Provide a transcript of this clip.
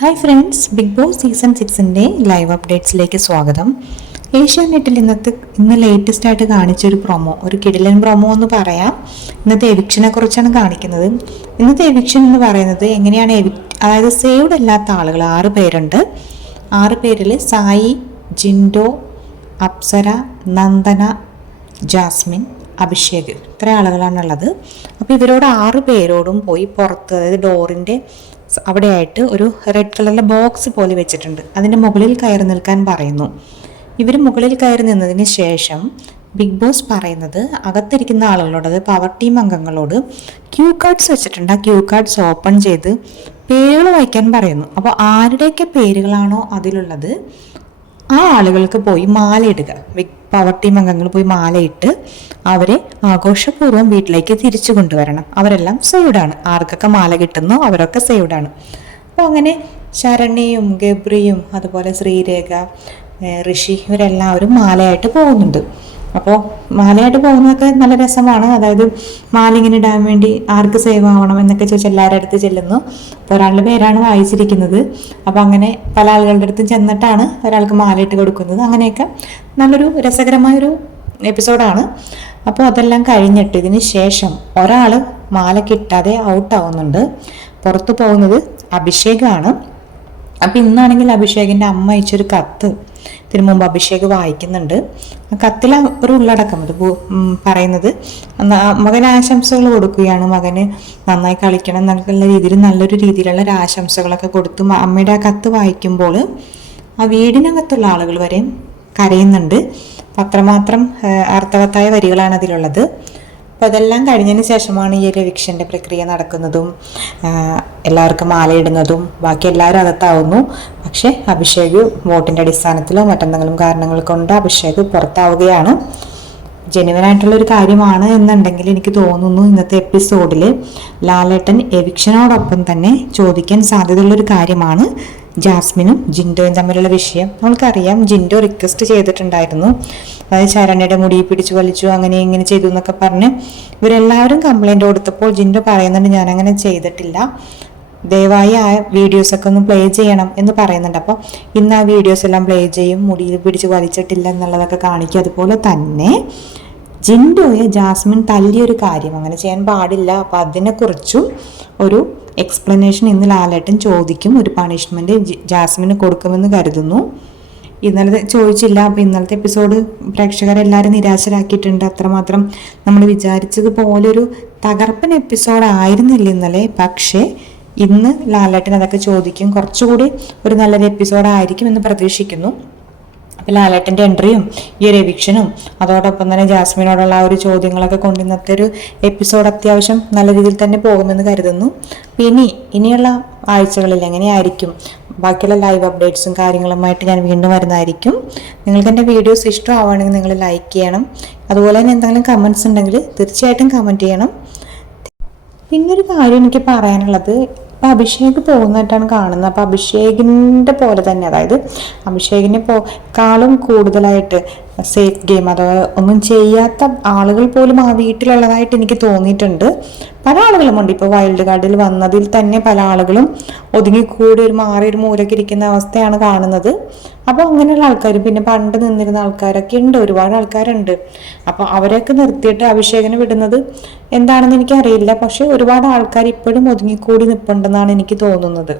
Hi friends, big boss season 6ൻ്റെ live അപ്ഡേറ്റ്സിലേക്ക് സ്വാഗതം. ഏഷ്യാനെറ്റിൽ ഇന്ന് ലേറ്റസ്റ്റ് ആയിട്ട് കാണിച്ചൊരു പ്രൊമോ, ഒരു കിടിലൻ പ്രൊമോ എന്ന് പറയാം. ഇന്നത്തെ എവിക്ഷനെ കുറിച്ചാണ് കാണിക്കുന്നത്. ഇന്നത്തെ എവിക്ഷൻ എന്ന് പറയുന്നത് എങ്ങനെയാണ് അതായത് സേവ്ഡ് അല്ലാത്ത ആളുകൾ 6 പേരുണ്ട്. 6 പേരിൽ സായി, ജിൻഡോ, അപ്സര, നന്ദന, ജാസ്മിൻ, അഭിഷേക്, ഇത്ര ആളുകളാണുള്ളത്. അപ്പോൾ ഇവരോട് 6 പേരോടും പോയി പുറത്ത്, അതായത് ഡോറിൻ്റെ അവിടെയായിട്ട് ഒരു റെഡ് കളറിലെ ബോക്സ് പോലെ വെച്ചിട്ടുണ്ട്. അതിൻ്റെ മുകളിൽ കയറി നിൽക്കാൻ പറയുന്നു. ഇവർ മുകളിൽ കയറി നിന്നതിന് ശേഷം ബിഗ് ബോസ് പറയുന്നത് അകത്തിരിക്കുന്ന ആളുകളോട്, അത് പവർ ടീം അംഗങ്ങളോട് ക്യൂ കാർഡ്സ് വെച്ചിട്ടുണ്ട്. ആ ക്യൂ കാർഡ്സ് ഓപ്പൺ ചെയ്ത് പേരുകൾ വായിക്കാൻ പറയുന്നു. അപ്പോൾ ആരുടെയൊക്കെ പേരുകളാണോ അതിലുള്ളത് ആ ആളുകൾക്ക് പോയി മാലയിടുക. പവർ ടീം അംഗങ്ങൾ പോയി മാലയിട്ട് അവരെ ആഘോഷപൂർവ്വം വീട്ടിലേക്ക് തിരിച്ചു കൊണ്ടുവരണം. അവരെല്ലാം സേവ്ഡാണ്. ആർക്കൊക്കെ മാല കിട്ടുന്നോ അവരൊക്കെ സേവ്ഡാണ്. അപ്പോൾ അങ്ങനെ ശരണ്യയും ഗബ്രിയും അതുപോലെ ശ്രീരേഖ, ഋഷി, ഇവരെല്ലാവരും മാലയായിട്ട് പോകുന്നുണ്ട്. അപ്പോൾ മാലയായിട്ട് പോകുന്നതൊക്കെ നല്ല രസമാണ്. അതായത് മാല ഇങ്ങനെ ഇടാൻ വേണ്ടി ആർക്ക് സേവ് ആവണം എന്നൊക്കെ ചോദിച്ച് എല്ലാവരുടെ അടുത്ത് ചെല്ലുന്നു. അപ്പോൾ ഒരാളുടെ പേരാണ് വായിച്ചിരിക്കുന്നത്. അപ്പോൾ അങ്ങനെ പല ആളുകളുടെ അടുത്തും ചെന്നിട്ടാണ് ഒരാൾക്ക് മാല ഇട്ട് കൊടുക്കുന്നത്. അങ്ങനെയൊക്കെ നല്ലൊരു രസകരമായൊരു എപ്പിസോഡാണ്. അപ്പോൾ അതെല്ലാം കഴിഞ്ഞിട്ട് ഇതിന് ശേഷം ഒരാൾ മാല കിട്ടാതെ ഔട്ടാവുന്നുണ്ട്. പുറത്തു പോകുന്നത് അഭിഷേകാണ്. അപ്പം ഇന്നാണെങ്കിൽ അഭിഷേകിൻ്റെ അമ്മ അയച്ചൊരു കത്ത് ഇതിനു മുമ്പ് അഭിഷേക് വായിക്കുന്നുണ്ട്. ആ കത്തിൽ ഒരു ഉള്ളടക്കം അത് പറയുന്നത് മകന് ആശംസകൾ കൊടുക്കുകയാണ്. മകന് നന്നായി കളിക്കണം എന്നുള്ള രീതിയിൽ നല്ലൊരു രീതിയിലുള്ള ഒരു ആശംസകളൊക്കെ കൊടുത്തു. അമ്മയുടെ ആ കത്ത് വായിക്കുമ്പോൾ ആ വീടിനകത്തുള്ള ആളുകൾ വരെയും കരയുന്നുണ്ട്. അത്രമാത്രം അർത്ഥവത്തായ വരികളാണ് അതിലുള്ളത്. അപ്പോൾ അതെല്ലാം കഴിഞ്ഞതിന് ശേഷമാണ് ഈ ഒരു എവിക്ഷൻ്റെ പ്രക്രിയ നടക്കുന്നതും എല്ലാവർക്കും മാലയിടുന്നതും. ബാക്കി എല്ലാവരും അകത്താവുന്നു. പക്ഷേ അഭിഷേക് വോട്ടിൻ്റെ അടിസ്ഥാനത്തിലോ മറ്റെന്തെങ്കിലും കാരണങ്ങൾ കൊണ്ട് അഭിഷേക് പുറത്താവുകയാണ്. ജെന്യുവനായിട്ടുള്ളൊരു കാര്യമാണ് എന്നുണ്ടെങ്കിൽ എനിക്ക് തോന്നുന്നു ഇന്നത്തെ എപ്പിസോഡിൽ ലാലേട്ടൻ എവിക്ഷനോടൊപ്പം തന്നെ ചോദിക്കാൻ സാധ്യതയുള്ളൊരു കാര്യമാണ് ജാസ്മിനും ജിൻഡോയും തമ്മിലുള്ള വിഷയം. നമ്മൾക്കറിയാം, ജിൻഡോ റിക്വസ്റ്റ് ചെയ്തിട്ടുണ്ടായിരുന്നു. അതായത് ശരണ്യയുടെ മുടി പിടിച്ചു വലിച്ചു, അങ്ങനെ ഇങ്ങനെ ചെയ്തു എന്നൊക്കെ പറഞ്ഞ് ഇവരെല്ലാവരും കംപ്ലൈൻറ്റ് കൊടുത്തപ്പോൾ ജിൻഡോ പറയുന്നുണ്ട് ഞാനങ്ങനെ ചെയ്തിട്ടില്ല, ദയവായി ആ വീഡിയോസൊക്കെ ഒന്ന് പ്ലേ ചെയ്യണം എന്ന് പറയുന്നുണ്ട്. അപ്പോൾ ഇന്ന് ആ വീഡിയോസ് എല്ലാം പ്ലേ ചെയ്യും. മുടിയിൽ പിടിച്ച് വലിച്ചിട്ടില്ല എന്നുള്ളതൊക്കെ കാണിക്കും. അതുപോലെ തന്നെ ജിൻഡോയെ ജാസ്മിൻ തല്ലിയൊരു കാര്യം, അങ്ങനെ ചെയ്യാൻ പാടില്ല, അപ്പം അതിനെക്കുറിച്ചും ഒരു എക്സ്പ്ലനേഷൻ ഇന്ന് ലാലേട്ടൻ ചോദിക്കും. ഒരു പണിഷ്മെൻറ്റ് ജാസ്മിന് കൊടുക്കുമെന്ന് കരുതുന്നു. ഇന്നലത്തെ ചോദിച്ചില്ല. അപ്പോൾ ഇന്നലത്തെ എപ്പിസോഡ് പ്രേക്ഷകരെല്ലാവരും നിരാശരാക്കിയിട്ടുണ്ട്. അത്രമാത്രം നമ്മൾ വിചാരിച്ചതുപോലൊരു തകർപ്പൻ എപ്പിസോഡ് ആയിരുന്നില്ല ഇന്നലെ. പക്ഷേ ഇന്ന് ലാലേട്ടൻ അതൊക്കെ ചോദിക്കും. കുറച്ചുകൂടി ഒരു നല്ലൊരു എപ്പിസോഡായിരിക്കും എന്ന് പ്രതീക്ഷിക്കുന്നു. അപ്പോൾ ലാലേട്ടൻ്റെ എൻട്രിയും ഈ ഒരു എവിക്ഷനും അതോടൊപ്പം തന്നെ ജാസ്മിനോടുള്ള ആ ഒരു ചോദ്യങ്ങളൊക്കെ കൊണ്ട് ഇന്നത്തെ ഒരു എപ്പിസോഡ് അത്യാവശ്യം നല്ല രീതിയിൽ തന്നെ പോകുമെന്ന് കരുതുന്നു. പിന്നെ ഇനിയുള്ള ആഴ്ചകളിൽ എങ്ങനെയായിരിക്കും ബാക്കിയുള്ള ലൈവ് അപ്ഡേറ്റ്സും കാര്യങ്ങളുമായിട്ട് ഞാൻ വീണ്ടും വരുന്നതായിരിക്കും. നിങ്ങൾക്ക് എൻ്റെ വീഡിയോസ് ഇഷ്ടമാവുകയാണെങ്കിൽ നിങ്ങൾ ലൈക്ക് ചെയ്യണം. അതുപോലെ തന്നെ എന്തെങ്കിലും കമൻറ്റ്സ് ഉണ്ടെങ്കിൽ തീർച്ചയായിട്ടും കമൻറ്റ് ചെയ്യണം. പിന്നൊരു കാര്യം എനിക്ക് പറയാനുള്ളത്, അപ്പോൾ അഭിഷേക് പോകുന്നതായിട്ടാണ് കാണുന്നത്. അപ്പോൾ അഭിഷേകിൻ്റെ പോലെ തന്നെ, അതായത് അഭിഷേകിനെ കാളും കൂടുതലായിട്ട് സേഫ് ഗെയിം അഥവാ ഒന്നും ചെയ്യാത്ത ആളുകൾ പോലും ആ വീട്ടിലുള്ളതായിട്ട് എനിക്ക് തോന്നിയിട്ടുണ്ട്. പല ആളുകളുമുണ്ട്. ഇപ്പോൾ വൈൽഡ് കാർഡിൽ വന്നതിൽ തന്നെ പല ആളുകളും ഒതുങ്ങിക്കൂടി മാറി ഒരു മൂലയ്ക്ക് ഇരിക്കുന്ന അവസ്ഥയാണ് കാണുന്നത്. അപ്പോൾ അങ്ങനെയുള്ള ആൾക്കാർ, പിന്നെ പണ്ട് നിന്നിരുന്ന ആൾക്കാരൊക്കെ ഉണ്ട്, ഒരുപാട് ആൾക്കാരുണ്ട്. അപ്പോൾ അവരെയൊക്കെ നിർത്തിയിട്ട് അഭിഷേകിനെ വിടുന്നത് എന്താണെന്ന് എനിക്കറിയില്ല. പക്ഷെ ഒരുപാട് ആൾക്കാർ ഇപ്പോഴും ഒതുങ്ങിക്കൂടി നിൽപ്പുണ്ടെന്നാണ് എനിക്ക് തോന്നുന്നത്.